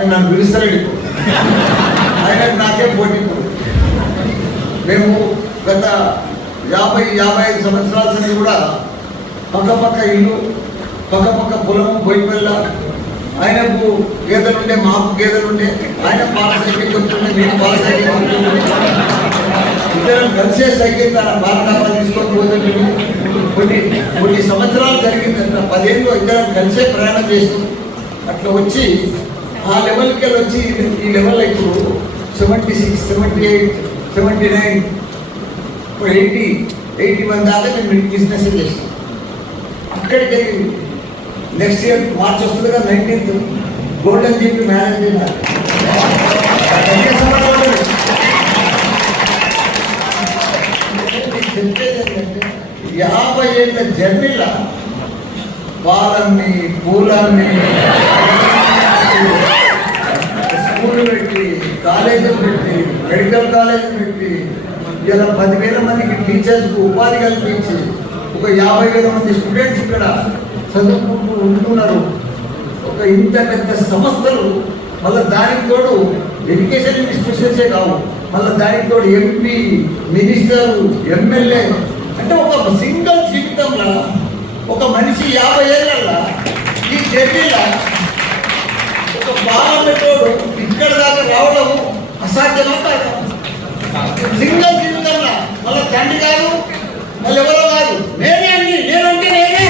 ఆయన నన్ను పిలుస్తాడు ఇప్పుడు, ఆయనకు నాకే పోటీ. మేము గత 50-55 సంవత్సరాల నుంచి కూడా పక్క ఇల్లు, పక్క పొలం, బొయ్యిపల్ల. ఆయనకు గేదెలుండే, మాకు గేదెలుండే. ఆయన పాల సైకిల్ కొడుతుండే, మేము పాల సైకిల్ కొడుతుండే. ఇద్దరం కలిసే సైకిల్ తన బాగా తీసుకొని పోతుండే. కొన్ని సంవత్సరాలు జరిగిందంట, 10 ఏళ్ళు ఇద్దరం కలిసే ప్రయాణం చేస్తాం. అట్లా వచ్చి ఆ లెవెల్కి వచ్చి ఈ లెవెల్ ఇప్పుడు 76, 78, 79, 80, 81 దాకా నేను బిజినెస్ చేస్తాను. అక్కడికి నెక్స్ట్ ఇయర్ మార్చ్ వస్తుంది కదా, 19th గోల్డెన్ జీపీ మ్యారేజ్ అయినారు. 50 ఏళ్ళ జర్నీలో పాలన్ని, పూలన్ని, స్కూల్ పెట్టి, కాలేజీలు పెట్టి, మెడికల్ కాలేజీలు పెట్టి, ఇలా 10,000 మందికి టీచర్స్కు ఉపాధి కల్పించి ఒక 50,000 మంది స్టూడెంట్స్ ఇక్కడ చదువుకుంటూ ఉంటున్నారు. ఒక ఇంత పెద్ద సంస్థలు, మళ్ళీ దానికి తోడు ఎడ్యుకేషన్ ఇన్స్టిట్యూషన్సే కావు, మళ్ళీ దానికి తోడు ఎంపీ, మినిస్టరు, ఎమ్మెల్యే. అంటే ఒక సింగిల్ జీవితంలో ఒక మనిషి 50 ఏళ్ళ ఈ జర్నీలో ఒక పార్లమెంటోడు ఇక్కడ దాకా రావడం అసాధ్యమంతా. సింగిల్ జీవితంలో మళ్ళీ తండ్రి కాదు, మళ్ళీ ఎవరో కాదు, నేనే అండి, నేనంటే నేనే.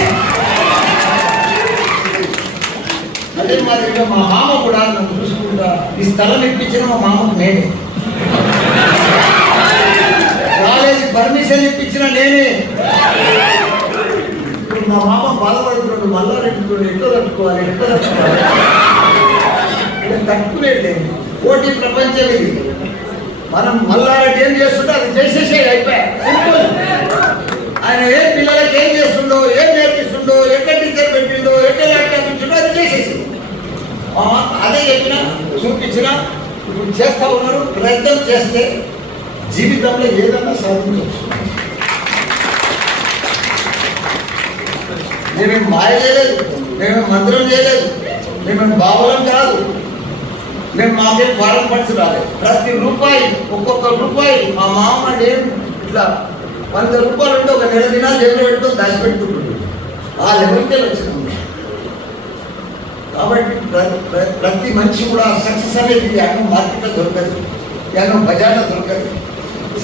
అదే మా దగ్గర మా మామ కూడా నన్ను చూసుకుంటా, ఈ స్థలం ఇప్పించిన మా మామకు నేనే, కాలేజీ పర్మిషన్ ఇప్పించిన నేనే. ఇప్పుడు మా మామ బాధపడుతున్నాడు, మల్లారెడ్డితో ఎట్లా తట్టుకోవాలి, తట్టుకునేది. పోటీ ప్రపంచం ఇది. మనం మల్లారెడ్డి ఏం చేస్తుండో అది చేసేసే అయిపోయా, సింపుల్. ఆయన ఏ పిల్లలకి ఏం చేస్తుండో, ఏం నేర్పిస్తుండో, ఎక్కడ టీచర్ పెట్టిండో, ఎక్కడ ల్యాప్టాప్ ఇచ్చిండో అది చేసేసి అదే చెప్పినా, చూపించినా. ఇప్పుడు చేస్తూ ఉన్నారు. ప్రయత్నం చేస్తే జీవితంలో ఏదన్నా సాధించవచ్చు. మేమేం మాయ చేయలేదు, మేమేం మంత్రం చేయలేదు, మేమేం బావలం కాదు, మేము మాకేం ఫారెన్ ఫండ్స్ రాలేదు. ప్రతి రూపాయి, ఒక్కొక్క రూపాయి మా మామ నేను ఇట్లా 100 రూపాయలు ఉంటే ఒక నెల దినాలు జైలు పెట్టుకొని దాచిపెట్టుకుంటుంది. ఆ లెవెల్కే వచ్చినాం. కాబట్టి ప్రతి మనిషి కూడా సక్సెస్ అనేది యానం మార్కెట్లో దొరకదు, యానం బజార్లో దొరకదు.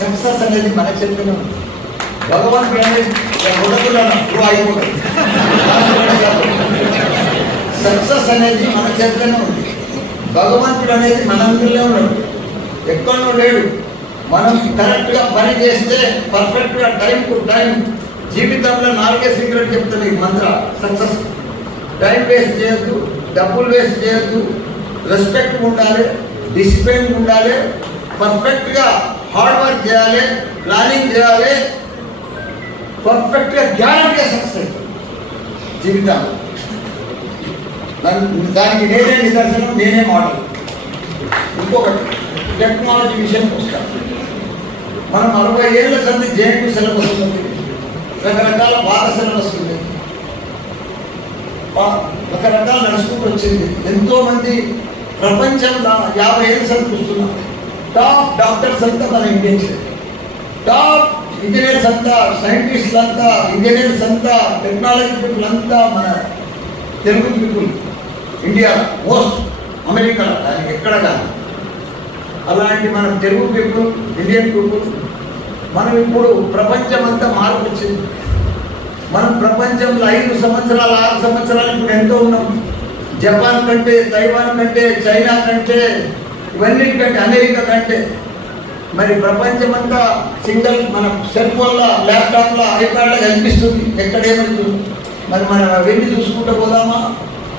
సక్సెస్ అనేది మన చేతిలో ఉంది. భగవంతుడు అనేది అయిపోతుంది. సక్సెస్ అనేది మన చేతిలోనే ఉంది. భగవంతుడు అనేది మనందరిలో ఉన్నాడు, ఎక్కడో లేడు. మనం కరెక్ట్గా పని చేస్తే పర్ఫెక్ట్గా టైం టు టైం. జీవితంలో 4 సీక్రెట్ చెప్తుంది ఈ మంత్ర సక్సెస్. టైం వేస్ట్ చేయొద్దు, డబ్బులు వేస్ట్ చేయొద్దు, రెస్పెక్ట్ ఉండాలి, డిసిప్లిన్ ఉండాలి, పర్ఫెక్ట్గా హార్డ్ వర్క్ చేయాలి, ప్లానింగ్ చేయాలి, పర్ఫెక్ట్గా గ్యారంటీగా సక్సెస్ అవుతుంది జీవితంలో. దానికి నేనే నిదర్శనం, నేనే మోడల్. ఇంకొకటి టెక్నాలజీ విషయానికి వస్తాను. మనం 40 ఏళ్ళ సంది జేఎన్టీ సిలబస్ ఉంది, రకరకాల పాత సిలబస్ ఉంది, రకరకాల నడుచుకుంటూ వచ్చింది. ఎంతోమంది ప్రపంచంలో 50 ఏళ్ళ సంది చూస్తున్నాం. టాప్ డాక్టర్స్ అంతా మన ఇండియన్స్, టాప్ ఇంజనీర్స్ అంతా, సైంటిస్టులు అంతా, ఇంజనీర్స్ అంతా, టెక్నాలజీ పీపుల్ అంతా మన Telugu people. India most, America దానికి ఎక్కడ కాదు. అలాంటి మన తెలుగు పీపుల్, ఇండియన్ పీపుల్, మనం ఇప్పుడు ప్రపంచం అంతా మార్పు వచ్చింది. మనం ప్రపంచంలో 5 సంవత్సరాలు 6 సంవత్సరాలు ఇప్పుడు ఎంతో ఉన్నాం. జపాన్ కంటే, తైవాన్ కంటే, చైనా కంటే, ఇవన్నిటికంటే, అమెరికా కంటే. మరి ప్రపంచమంతా సింగిల్ మన సెల్ ఫోన్లో, ల్యాప్టాప్లో, ఐప్యాడ్లో కనిపిస్తుంది. ఎక్కడేమవుతుంది మరి మనం అవన్నీ చూసుకుంటూ పోదామా,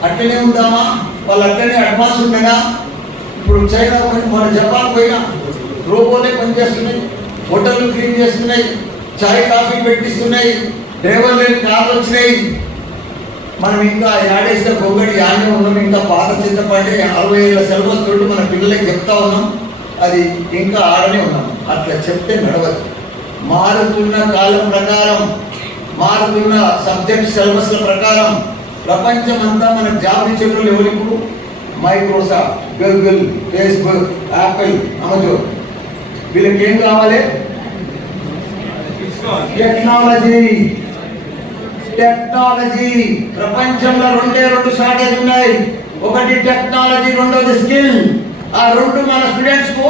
అట్లనే ఉందామా? వాళ్ళు అట్లనే అడ్వాన్స్ ఉండగా. ఇప్పుడు చైనా పోయి, మన జపాన్ పోయినా రోబోలే పనిచేస్తున్నాయి, హోటళ్ళు క్లీన్ చేస్తున్నాయి, చాయ్ కాఫీ పెట్టిస్తున్నాయి, డ్రైవర్ లేని కార్లు వచ్చినాయి. మనం ఇంకా యాడేసిన పొంగడి యానే ఉన్నాం. ఇంకా పాత చింతపండి 60 ఏళ్ళ సిలబస్ తోటి మన పిల్లలకి చెప్తా ఉన్నాం. అది ఇంకా ఆడనే ఉన్నాం. అట్లా చెప్తే నడవదు. మారుతున్న కాలం ప్రకారం, మారుతున్న సబ్జెక్ట్ సిలబస్ల ప్రకారం ప్రపంచం అంతా మనకు జాబ్ ఇచ్చేటోళ్ళు ఎవరు? ఇప్పుడు Microsoft, Google, Facebook, Apple, Amazon, వీళ్ళకి ఏం కావాలి? టెక్నాలజీ. టెక్నాలజీ. ప్రపంచంలో రెండు షార్టేజ్ ఉన్నాయి. ఒకటి టెక్నాలజీ, రెండోది స్కిల్. ఆ రెండు మన స్టూడెంట్స్ కు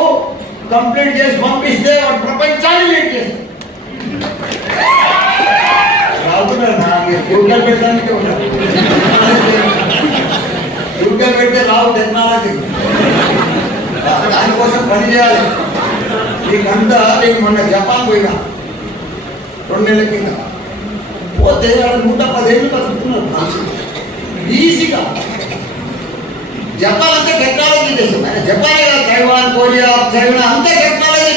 కంప్లీట్ చేసి పంపిస్తే వాడు ప్రపంచాన్ని లీడ్ చేస్తారు. యూకే పెట్టడానికి యూకే పెడితే రావు టెక్నాలజీ. దానికోసం పని చేయాలి. నీకంతా నేను మొన్న జపాన్ పోయినా 2 నెలల కింద. పోతే 110 ఏళ్ళు బతుకుతున్నారు ఈజీగా. జపాన్ అంతా టెక్నాలజీ దేశం. జపానే కాదు, తైవాన్, కొరియా, చైనా అంతా టెక్నాలజీ.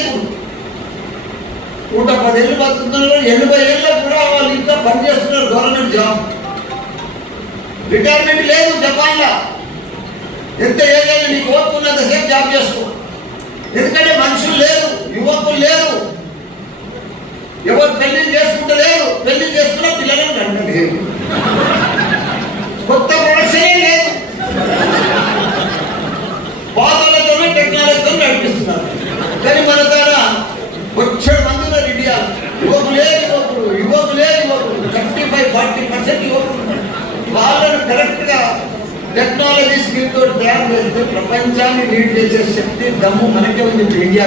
110 ఏళ్ళు బతుకుతున్నారు. 80 ఏళ్ళలో కూడా వాళ్ళు ఇంకా పనిచేస్తున్నారు గవర్నమెంట్ జాబ్. రిటైర్మెంట్ లేదు జపాన్లో. ఎంత ఏదైనా నీకు ఓపుకున్నంతసేపు జాబ్ చేసుకో. ఎందుకంటే మనుషులు లేరు, యువకులు లేరు, ఎవరు పెళ్లి చేసుకుంటలేరు. పెళ్లి చేసుకున్న పిల్లలను కంటలేదు. కొత్త ప్రొడక్షనే లేదు. పాతలతోనే టెక్నాలజీతో నడిపిస్తున్నారు. కానీ మన ద్వారా వచ్చే మంది ఇండియా యువకులే యువకులు 35-40% యువకులు. వాళ్ళను కరెక్ట్గా టెక్నాలజీ స్కిల్ తోటి తయారు చేస్తే ప్రపంచాన్ని లీడ్ చేసే శక్తి, దమ్ము మనకే ఉంది ఇండియా.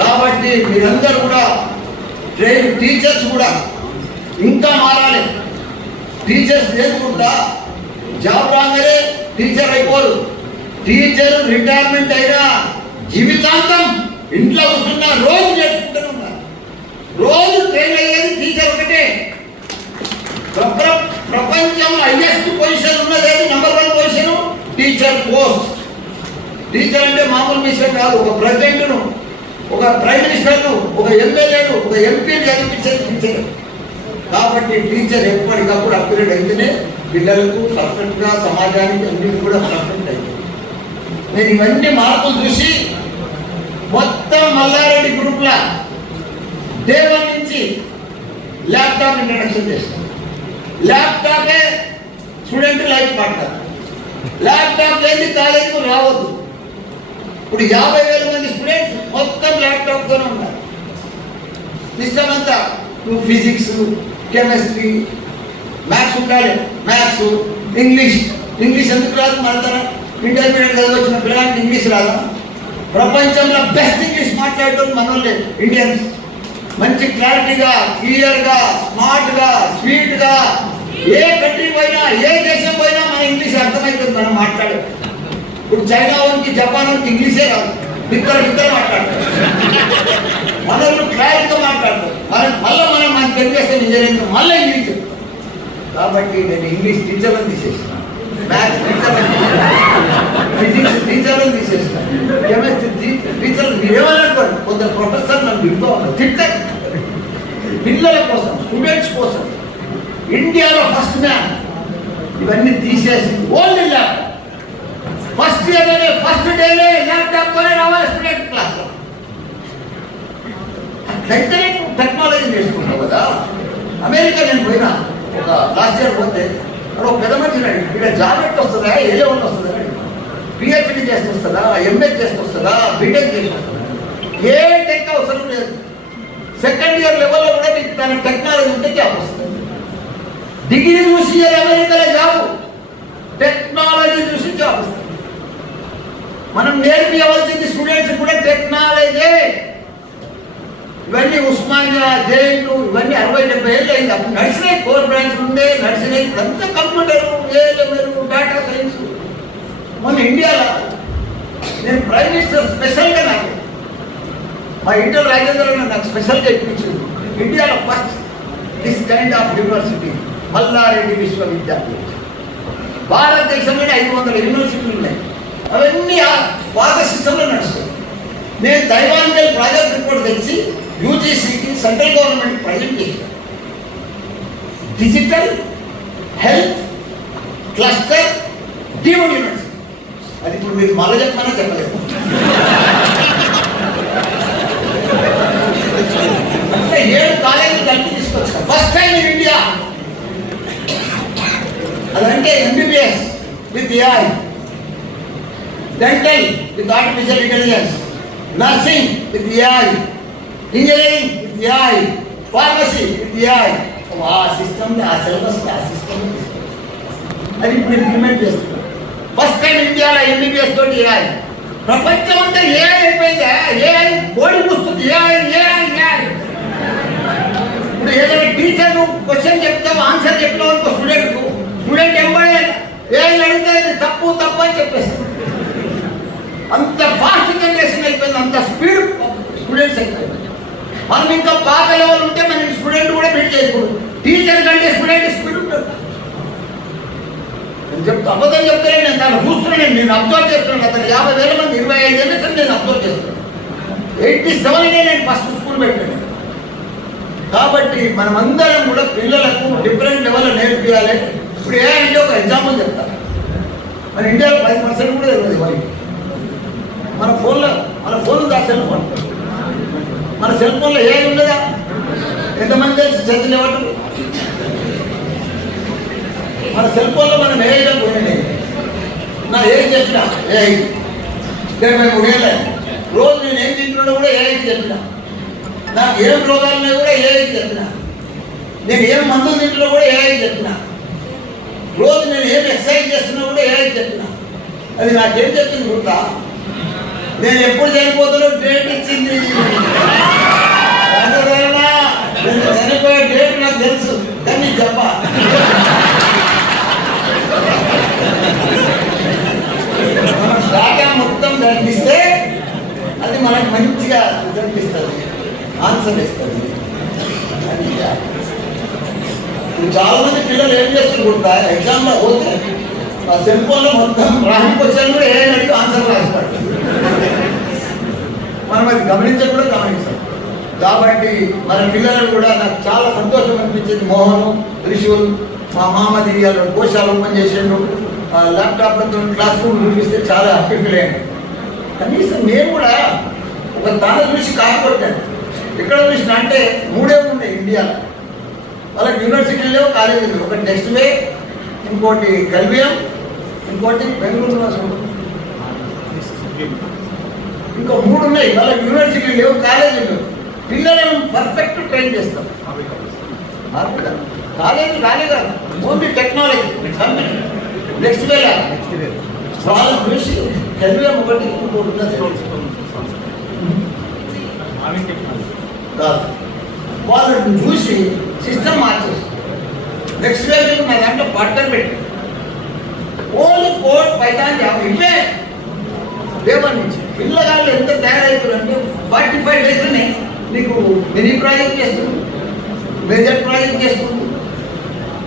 కాబట్టి మీరందరూ కూడా టీచర్స్ కూడా ఇంకా మారాలి. టీచర్స్ నేర్చుకుంటా జాబ్ రాగానే టీచర్ అయిపోరు. టీచర్ రిటైర్మెంట్ అయినా జీవితాంతం ఇంట్లో కూర్చున్నా రోజు నేర్చుకుంటూనే ఉన్నారు. రోజు ట్రైన్ అయ్యేది టీచర్ ఒకటే. ప్రపంచంలో హైయెస్ట్ పొజిషన్ ఉన్నది, number 1 position teacher post. Teacher అంటే మామూలు విషయం కాదు. ఒక ప్రెసిడెంట్ను, ఒక ప్రైమ్ మినిస్టర్ను, ఒక ఎమ్మెల్యేను, ఒక ఎంపీని చదివించేది టీచర్. కాబట్టి టీచర్ ఎప్పటికప్పుడు అప్గ్రేడ్ అయితేనే పిల్లలకు పర్ఫెక్ట్గా, సమాజానికి అన్నిటి కూడా పర్ఫెక్ట్ అయింది. నేను ఇవన్నీ మార్పులు చూసి మొత్తం మల్లారెడ్డి గ్రూప్లా డే 1 నుంచి ల్యాప్టాప్ ఇంట్రడక్షన్ చేస్తాను. ల్యాప్టాపే స్టూడెంట్ లైఫ్ పార్ట్నర్. ల్యాప్టాప్ లేని కాలేజీకు రావద్దు. ఇప్పుడు 50,000 మంది స్టూడెంట్స్ మొత్తం ల్యాప్టాప్తోనే ఉన్నారు. సిస్టమ్ అంతా నువ్వు ఫిజిక్స్, కెమిస్ట్రీ, మ్యాథ్స్ ఉండాలి. మ్యాథ్స్, ఇంగ్లీష్ ఎందుకు రాదు? మన తన ఇంటర్మీడియట్ చదివచ్చిన పిల్లలకి ఇంగ్లీష్ రాదా? ప్రపంచంలో బెస్ట్ ఇంగ్లీష్ మాట్లాడటం మనోళ్ళే ఇండియన్స్. మంచి క్లారిటీగా, క్లియర్గా, స్మార్ట్గా, స్వీట్గా ఏ కంట్రీ పోయినా, ఏ దేశం పోయినా మన ఇంగ్లీష్ అర్థమవుతుంది మనం మాట్లాడే. ఇప్పుడు చైనా వానికి, జపాన్ వానికి ఇంగ్లీషే రాదు, ఇద్దరు మాట్లాడతారు. మనల్ని క్లారిటీగా మాట్లాడతారు. మళ్ళీ మనం తెలిపేస్తాం ఇంజనీరింగ్, మళ్ళీ ఇంగ్లీష్ చెప్తాం. కాబట్టి నేను ఇంగ్లీష్ టీచర్లను తీసేస్తున్నాను, మ్యాథ్స్ టీచర్లను, ఫిజిక్స్ టీచర్లను తీసేస్తున్నాను, కెమిస్ట్రీ టీచర్లు. మీరేమనుకోండి, కొందరు ప్రొఫెసర్ నన్ను తిట్టారు. పిల్లల కోసం, స్టూడెంట్స్ కోసం ఇండియాలో ఫస్ట్ మ్యాన్ ఇవన్నీ తీసేసి ఓన్లీ ల్యాప్టాప్. ఫస్ట్ ఇయర్లోనే, ఫస్ట్ డేనే ల్యాప్టాప్తోనే రావాలి స్టూడెంట్ క్లాస్లో. వెంటనే టెక్నాలజీ నేర్చుకున్నావు కదా. అమెరికా నేను పోయినా ఒక లాస్ట్ ఇయర్ పోతే అక్కడ ఒక పెద్ద మంచి ఇక్కడ జాబ్ ఎట్లా వస్తుందా, ఏ లెవెల్ వస్తుందా, పిహెచ్డి చేసి వస్తుందా, ఎంఏ చేసి వస్తుందా, బీటెక్ చేసి వస్తుందా, ఏ టెక్ అవసరం లేదు. సెకండ్ ఇయర్ లెవెల్లో కూడా నీకు తన టెక్నాలజీ ఉంటే జాబ్ వస్తుంది. డిగ్రీ చూసి అమెరికాలో జాబ్, టెక్నాలజీ చూసి జాబ్ వస్తుంది. మనం నేర్పించవలసింది స్టూడెంట్స్ కూడా టెక్నాలజీ. ఇవన్నీ ఉస్మానియా, జేఎన్యూ ఇవన్నీ 60-70 ఏళ్ళు అయింది. అప్పుడు నడిచినాయి, కోర్ బ్రాంచ్ ఉండే నడిచినాయి. అంతా కంప్యూటర్, ఏఎల్ఎంఎల్, డేటా సైన్స్. మొన్న ఇండియాలో నేను ప్రైమ్ మినిస్టర్ స్పెషల్గా నాకు మా ఇంటర్ రాజేంద్ర నాకు స్పెషల్గా ఇప్పించింది. ఇండియాలో first this kind of university Malla Reddy విశ్వవిద్యాలయం. భారతదేశంలోనే 500 యూనివర్సిటీలు ఉన్నాయి. అవన్నీ పాత సిస్టంలో నడుస్తాయి. నేను తైవాన్ వెళ్ళి ప్రాజెక్ట్ రిపోర్ట్ తెచ్చి యూజీసీకి, సెంట్రల్ గవర్నమెంట్ ప్రజెంట్ చేశాను. Digital health cluster deemed university. అది ఇప్పుడు మీరు మళ్ళీ చెప్పమన్నా చెప్పలేదు. అంటే 7 కాలేజీలు కలిపి తీసుకొచ్చారు ఫస్ట్ టైం ఇన్ ఇండియా. అదంటే MBBS with AI, dental with artificial intelligence, nursing with AI, engineering with AI, pharmacy with AI. ఆ సిస్టమ్ ఆ సిలబస్ ఆ సిస్టమ్ అది ఇప్పుడు ఇంప్లిమెంట్ చేస్తున్నారు. ఫస్ట్ టైం ఇండియాలో ఎంబీబీఎస్ తోటి ఏఐ. ప్రపంచం అంతా ఏఐ అయిపోయిందా? ఏఐ కోడి పుస్తుంది. AI AI AI. ఇప్పుడు ఏదైనా టీచర్ నువ్వు క్వశ్చన్ చెప్తావు, ఆన్సర్ చెప్తావు అనుకో స్టూడెంట్ ఎంబడే ఏఐ అడిగితే తప్పు తప్పు అని చెప్పేస్తాడు. అంత ఫాస్ట్ జనరేషన్ అయిపోయింది, అంత స్పీడ్ స్టూడెంట్స్ అయిపోయింది. మనం ఇంకా పాత లెవెల్ ఉంటే మన స్టూడెంట్ కూడా బీట్ చేయకూడదు. టీచర్ కంటే స్టూడెంట్ స్పీడ్ ఉంటుంది. నేను చెప్తా అబద్ధం చెప్తానే, నేను దాన్ని చూస్తున్నాను, నేను అబ్జర్వ్ చేస్తున్నాను. అతను 50,000 మంది 25 ఏళ్ళ నేను అబ్జర్వ్ చేస్తున్నాను. 87 నేను ఫస్ట్ స్కూల్ పెట్టాను. కాబట్టి మనమందరం కూడా పిల్లలకు డిఫరెంట్ లెవెల్లో నేర్పించాలి. ఇప్పుడు ఏ అంటే ఒక ఎగ్జాంపుల్ చెప్తాను. మన ఇండియాలో 10% కూడా తెలియదు వారికి. మన ఫోన్లో దా సెల్ ఫోన్, మన సెల్ ఫోన్లో ఏ ఉండదా? ఎంతమంది తెలిసి చేతులు ఇవ్వటం? మన సెల్ ఫోన్లో మనం ఏ పోయినాయి. నా ఏం చెప్పినా ఏ 23 ఏళ్ళ రోజు నేను ఏం తింటున్నాడో కూడా ఏఐకి చెప్పినా. నాకు ఏం రోగాలు ఉన్నాయో కూడా ఏఐకి చెప్పినా. నేను ఏం మందులు తింటున్నా కూడా ఏఐకి చెప్పినా. రోజు నేను ఏం ఎక్సర్సైజ్ చేస్తున్నా కూడా ఏఐకి చెప్పినా. అది నాకేం చెప్పింది గుర్తా? నేను ఎప్పుడు చనిపోతానో డేట్ ఇచ్చింది. నేను చనిపోయే డేట్ నాకు తెలుసు, కానీ చెప్ప డేటా మొత్తం కనిపిస్తే అది మనకు మంచిగా రిజల్ట్ ఇస్తుంది, ఆన్సర్ ఇస్తుంది. చాలా మంది పిల్లలు ఏం చేస్తుంటా ఎగ్జామ్లో పోతే ఆ సెల్ ఫోన్లో మొత్తం రాని క్వశ్చన్ కూడా ఏ అడిగి ఆన్సర్ రాస్తాడు. మనం అది గమనించాం. కాబట్టి మన పిల్లలు కూడా నాకు చాలా సంతోషం అనిపించింది. మోహన్, త్రిశూల్, మా మామది కోశాలు ఓపెన్ చేసిండు, ల్యాప్టాప్లతో క్లాస్ రూమ్ చూపిస్తే చాలా హ్యాపీ ఫీల్ అయ్యాను. కనీసం నేను కూడా ఒక దాని చూసి కాకపోతాను. ఎక్కడ చూసిన అంటే 3 ఉన్నాయి ఇండియాలో. వాళ్ళకి యూనివర్సిటీలు లేవు, కాలేజీలు లేవు. ఒకటి నెక్స్ట్ వే, ఇంకోటి కల్వియం, ఇంకోటి బెంగళూరు, ఇంకో 3 ఉన్నాయి. వాళ్ళకి యూనివర్సిటీలు లేవు, కాలేజీలు లేవు. పిల్లలను పర్ఫెక్ట్ ట్రైన్ చేస్తాం. కాలేజీ కాలేదా, ఓన్లీ టెక్నాలజీ కంపెనీ నెక్స్ట్ వే వాళ్ళని చూసి కల్వియం ఒకటి ఇంకోటి ఉన్నది కాదు. వాళ్ళని చూసి సిస్టమ్ మార్చేస్తాం. నెక్స్ట్ వే నా దాంట్లో పార్ట్నర్ పెట్టి ఓన్లీ కోడ్ పైథాన్ జావా ఇవే లేవర్ నుంచి పిల్లగాళ్ళు ఎంత తయారవుతారంటే 45 డేస్లోనే నీకు మినీ ప్రాజెక్ట్ చేస్తుంది, మేజర్ ప్రాజెక్ట్ చేస్తుంది.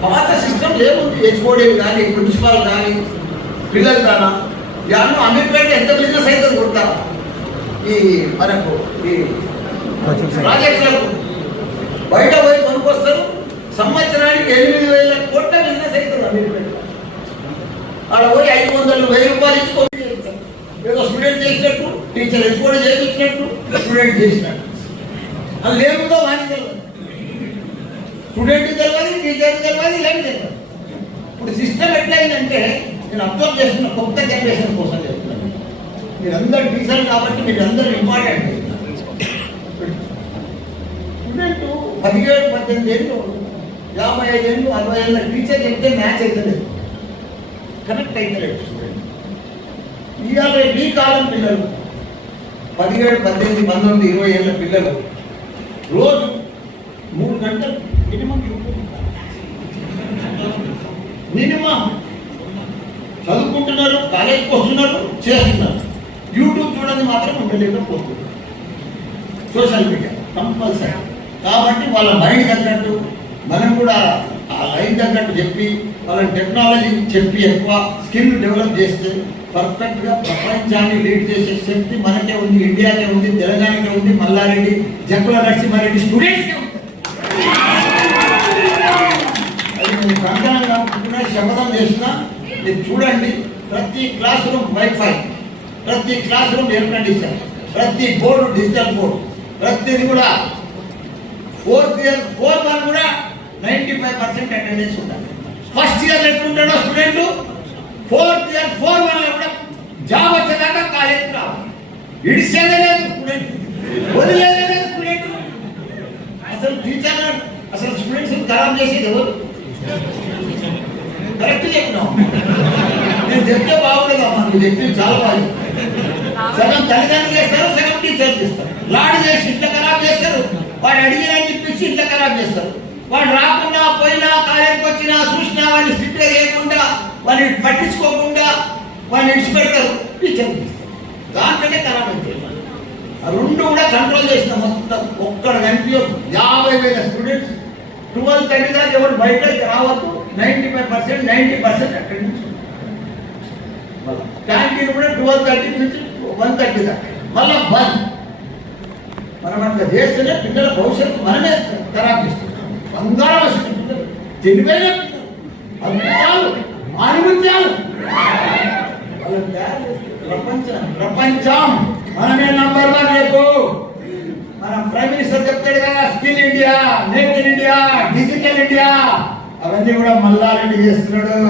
పాత సిస్టమ్ ఏముంది? హెచ్ఓడి కానీ ప్రిన్సిపాల్ కానీ పిల్లలు కానా యాను అమీర్పేట ఎంత బిజినెస్ అవుతుంది కొడతా ఈ మనకు ఈ ప్రాజెక్టులకు బయట పోయి కొనుక్కొస్తారు. సంవత్సరానికి 8,000 కోట్ల బిజినెస్ అవుతుంది అమీర్పేట. ఆడ పోయి 500,000 రూపాయలు ఇచ్చుకోవాలి. ఏదో స్టూడెంట్ చేసినట్టు, టీచర్ హెచ్ఓడి చేయించినట్టు, స్టూడెంట్ చేసినట్టు. అది లేకుందో వానికి తెలియదు, స్టూడెంట్కి తెలియదు, టీచర్కి తెలియదు, ఏం తెలియదు. ఇప్పుడు సిస్టమ్ ఎట్లయిందంటే నేను అబ్జర్వ్ చేస్తున్న కొత్త జనరేషన్ కోసం చెప్తున్నాను. మీరందరూ టీచర్ కాబట్టి మీరందరూ ఇంపార్టెంట్. స్టూడెంట్ 17, 18 ఏళ్ళు, 55 ఏళ్ళు, 60 ఏళ్ళ టీచర్ చెప్తే మ్యాచ్ అవుతలేదు, కనెక్ట్ అవుతలేదు స్టూడెంట్. ఇవాళ ఈ కాలం పిల్లలు 17, 18, 19, 20 ఏళ్ళ పిల్లలు రోజు 3 గంటలు మినిమం చదువుకుంటున్నారు, కాలేజీకి వస్తున్నారు, చేస్తున్నారు. యూట్యూబ్ చూడని మాత్రం ఉండలేకపోతున్నారు. Social media compulsory. కాబట్టి వాళ్ళ మైండ్ తగ్గట్టు మనం కూడా ఆ లైన్ తగ్గట్టు చెప్పి వాళ్ళని టెక్నాలజీ చెప్పి ఎక్కువ స్కిల్ డెవలప్ చేస్తే పర్ఫెక్ట్గా ప్రపంచాన్ని లీడ్ చేసే శక్తి మనకే ఉంది, ఇండియాకే ఉంది, తెలంగాణకే ఉంది, మల్లారెడ్డి, జక్కుల నరసింహారెడ్డి స్టూడెంట్స్కే ఉంది. అది నేను కంకణంగా శపథం చేస్తున్నా. మీరు చూడండి, ప్రతి క్లాస్ రూమ్ వైఫై, ప్రతి క్లాస్ రూమ్ ఎయిర్ కండిషన్, ప్రతి బోర్డు డిజిటల్ బోర్డు, ప్రతిది కూడా 4th ఇయర్ 4 1 కూడా 95% అటెండెన్స్ ఉండాలి. ఫస్ట్ ఇయర్ ఎట్లుంటాడో స్టూడెంట్ 4th ఇయర్ 4 1 కూడా జాబ్ వచ్చేదా ఇడిసేయలేదు స్టూడెంట్, వదిలేదు స్టూడెంట్. అసలు టీచర్ అసలు స్టూడెంట్స్ ఖరాబ్ చేసేది ఎవరు? కరెక్ట్ చెప్పినావు. నేను చెప్తే బాగుండదమ్మా, నువ్వు చెప్తే చాలా బాగా. సగం తల్లిదండ్రులు చేస్తారు, సగం టీచర్లు చేస్తారు. లాడ్ చేసి ఇంట్లో ఖరాబ్ చేస్తారు, వాడు అడిగినని చెప్పించి ఇంట్లో ఖరాబ్ చేస్తారు. వాడు రాకుండా పోయినా, కాలేజీకి వచ్చినా చూసినా వాడిని స్ట్రిక్ట్ చేయకుండా, వాడిని పట్టించుకోకుండా వాడిని విడిచిపెడతారు, టీచర్లు చేస్తారు. దాంట్లోనే ఖరాబ్ అవుతుంది. ఆ రెండు కూడా కంట్రోల్ చేసిన మొత్తం ఒక్కడ కనిపించ 50,000 స్టూడెంట్స్ 12:30 దాకా ఎవరు బయటకు రావద్దు. 95% అటెండెన్స్. క్యాంటీన్ కూడా 12:30 నుంచి 1:30 దాకా మళ్ళా బంద్. మనం అట్లా చేస్తేనే పిల్లల భవిష్యత్తు మనమే ఖరాబ్ చేస్తున్నాం. బంగారం వస్తుంది పిల్లలు, తెలివైన అద్భుతాలు, ఆనుమత్యాలు వాళ్ళని తయారు చేస్తారు. ప్రపంచం మనమే నంబర్ 1 రేపు. మన ప్రైమ్ మినిస్టర్ చెప్తాడు కదా, skill India, make in India, digital India, అవన్నీ కూడా మల్లారెడ్డి చేస్తున్నాడు.